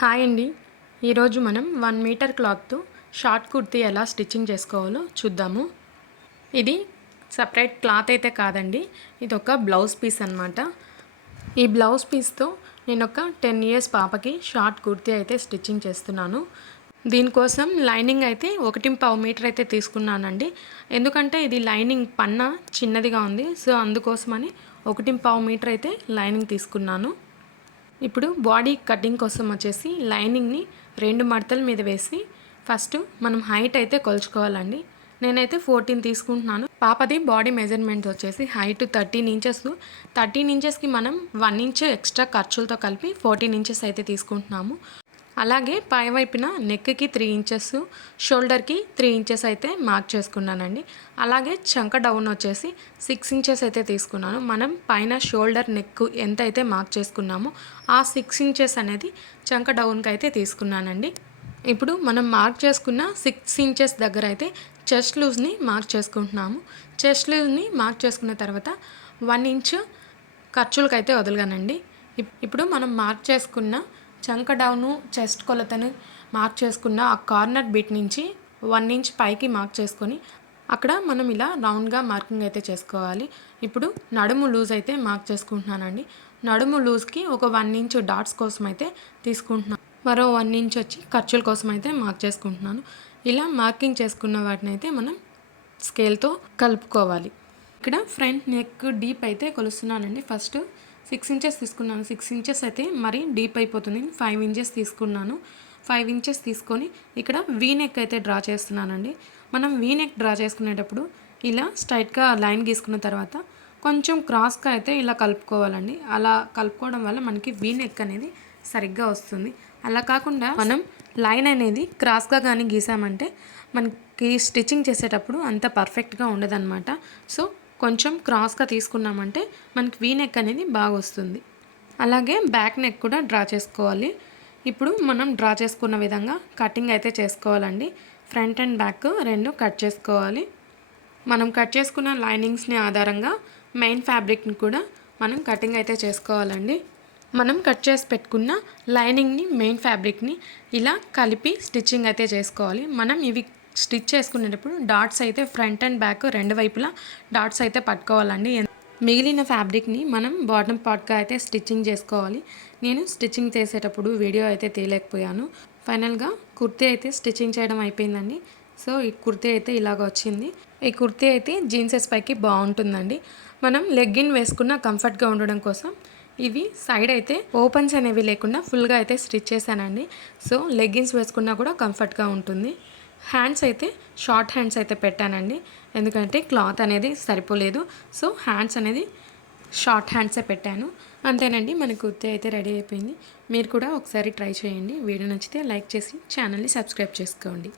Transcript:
Hi అండి. ఈరోజు మనం 1 మీటర్ క్లాత్తో షార్ట్ కుర్తీ ఎలా స్టిచ్చింగ్ చేసుకోవాలో చూద్దాము. ఇది సపరేట్ క్లాత్ అయితే కాదండి, ఇది ఒక బ్లౌజ్ పీస్ అనమాట. ఈ బ్లౌజ్ పీస్తో నేను ఒక 10 ఇయర్స్ పాపకి షార్ట్ కుర్తీ అయితే స్టిచ్చింగ్ చేస్తున్నాను. దీనికోసం లైనింగ్ అయితే 1.5 మీటర్ అయితే తీసుకున్నానండి. ఎందుకంటే ఇది లైనింగ్ పన్నా చిన్నదిగా ఉంది, సో అందుకోసమని 1.5 మీటర్ అయితే లైనింగ్ తీసుకున్నాను. ఇప్పుడు బాడీ కటింగ్ కోసం వచ్చేసి లైనింగ్ని 2 మడతల మీద వేసి ఫస్ట్ మనం హైట్ అయితే కొలుచుకోవాలండి. నేనైతే 14 తీసుకుంటున్నాను. పాపది బాడీ మెజర్మెంట్ వచ్చేసి హైట్ 13 ఇంచెస్. 13 ఇంచెస్కి మనం 1 ఇంచ్ ఎక్స్ట్రా ఖర్చులతో కలిపి 14 ఇంచెస్ అయితే తీసుకుంటున్నాము. అలాగే పై వైపున నెక్కి 3 ఇంచెస్, షోల్డర్కి 3 ఇంచెస్ అయితే మార్క్ చేసుకున్నానండి. అలాగే చంక డౌన్ వచ్చేసి 6 ఇంచెస్ అయితే తీసుకున్నాను. మనం పైన షోల్డర్ నెక్ ఎంత అయితే మార్క్ చేసుకున్నామో ఆ 6 ఇంచెస్ అనేది చంక డౌన్కి అయితే తీసుకున్నానండి. ఇప్పుడు మనం మార్క్ చేసుకున్న 6 ఇంచెస్ దగ్గర అయితే చెస్ట్ లూజ్ని మార్క్ చేసుకుంటున్నాము. చెస్ట్ లూజ్ని మార్క్ చేసుకున్న తర్వాత 1 ఇంచ్ ఖర్చులకైతే వదలగానండి. ఇప్పుడు మనం మార్క్ చేసుకున్న చంక డౌను చెస్ట్ కొలతను మార్క్ చేసుకున్న ఆ కార్నర్ బిట్ నుంచి 1 ఇంచ్ పైకి మార్క్ చేసుకొని అక్కడ మనం ఇలా రౌండ్గా మార్కింగ్ అయితే చేసుకోవాలి. ఇప్పుడు నడుము లూజ్ అయితే మార్క్ చేసుకుంటున్నానండి. నడుము లూజ్కి ఒక 1 ఇంచ్ డాట్స్ కోసం అయితే తీసుకుంటున్నాను. మరో 1 ఇంచ్ వచ్చి ఖర్చుల కోసం అయితే మార్క్ చేసుకుంటున్నాను. ఇలా మార్కింగ్ చేసుకున్న వాటిని అయితే మనం స్కేల్తో కలుపుకోవాలి. ఇక్కడ ఫ్రంట్ నెక్ డీప్ అయితే కొలుస్తున్నానండి. ఫస్ట్ 6 ఇంచెస్ తీసుకున్నాను. 6 ఇంచెస్ అయితే మరీ డీప్ అయిపోతుంది. 5 ఇంచెస్ తీసుకున్నాను. 5 ఇంచెస్ తీసుకొని ఇక్కడ వీ నెక్ అయితే డ్రా చేస్తున్నానండి. మనం వీ నెక్ డ్రా చేసుకునేటప్పుడు ఇలా స్ట్రైట్గా లైన్ గీసుకున్న తర్వాత కొంచెం క్రాస్గా అయితే ఇలా కలుపుకోవాలండి. అలా కలుపుకోవడం వల్ల మనకి వీ నెక్ అనేది సరిగ్గా వస్తుంది. అలా కాకుండా మనం లైన్ అనేది క్రాస్గా కానీ గీసామంటే మనకి స్టిచ్చింగ్ చేసేటప్పుడు అంత పర్ఫెక్ట్గా ఉండదన్నమాట. సో కొంచెం క్రాస్గా తీసుకున్నామంటే మనకి వీ నెక్ అనేది బాగా వస్తుంది. అలాగే బ్యాక్ నెక్ కూడా డ్రా చేసుకోవాలి. ఇప్పుడు మనం డ్రా చేసుకున్న విధంగా కటింగ్ అయితే చేసుకోవాలండి. ఫ్రంట్ అండ్ బ్యాక్ 2 కట్ చేసుకోవాలి. మనం కట్ చేసుకున్న లైనింగ్స్ని ఆధారంగా మెయిన్ ఫ్యాబ్రిక్ని కూడా మనం కటింగ్ అయితే చేసుకోవాలండి. మనం కట్ చేసి పెట్టుకున్న లైనింగ్ని మెయిన్ ఫ్యాబ్రిక్ని ఇలా కలిపి స్టిచ్చింగ్ అయితే చేసుకోవాలి. మనం ఇవి స్టిచ్ చేసుకునేటప్పుడు డాట్స్ అయితే ఫ్రంట్ అండ్ బ్యాక్ 2 వైపులా డాట్స్ అయితే పట్టుకోవాలండి. మిగిలిన ఫ్యాబ్రిక్ని మనం బాటమ్ పార్ట్గా అయితే స్టిచ్చింగ్ చేసుకోవాలి. నేను స్టిచ్చింగ్ చేసేటప్పుడు వీడియో అయితే తీయలేకపోయాను. ఫైనల్గా కుర్తీ అయితే స్టిచ్చింగ్ చేయడం అయిపోయిందండి. సో ఈ కుర్తీ అయితే ఇలాగ వచ్చింది. ఈ కుర్తీ అయితే జీన్సెస్ పైకి బాగుంటుందండి. మనం లెగ్గిన్ వేసుకున్న కంఫర్ట్గా ఉండడం కోసం ఇవి సైడ్ అయితే ఓపెన్స్ అనేవి లేకుండా ఫుల్గా అయితే స్టిచ్ చేశానండి. సో లెగ్గిన్స్ వేసుకున్నా కూడా కంఫర్ట్గా ఉంటుంది. హ్యాండ్స్ అయితే షార్ట్ హ్యాండ్స్ అయితే పెట్టానండి, ఎందుకంటే క్లాత్ అనేది సరిపోలేదు. సో హ్యాండ్స్ అనేది షార్ట్ హ్యాండ్సే పెట్టాను. అంతేనండి, మన కుర్తీ అయితే రెడీ అయిపోయింది. మీరు కూడా ఒకసారి ట్రై చేయండి. వీడియో నచ్చితే లైక్ చేసి ఛానల్ని సబ్స్క్రైబ్ చేసుకోండి.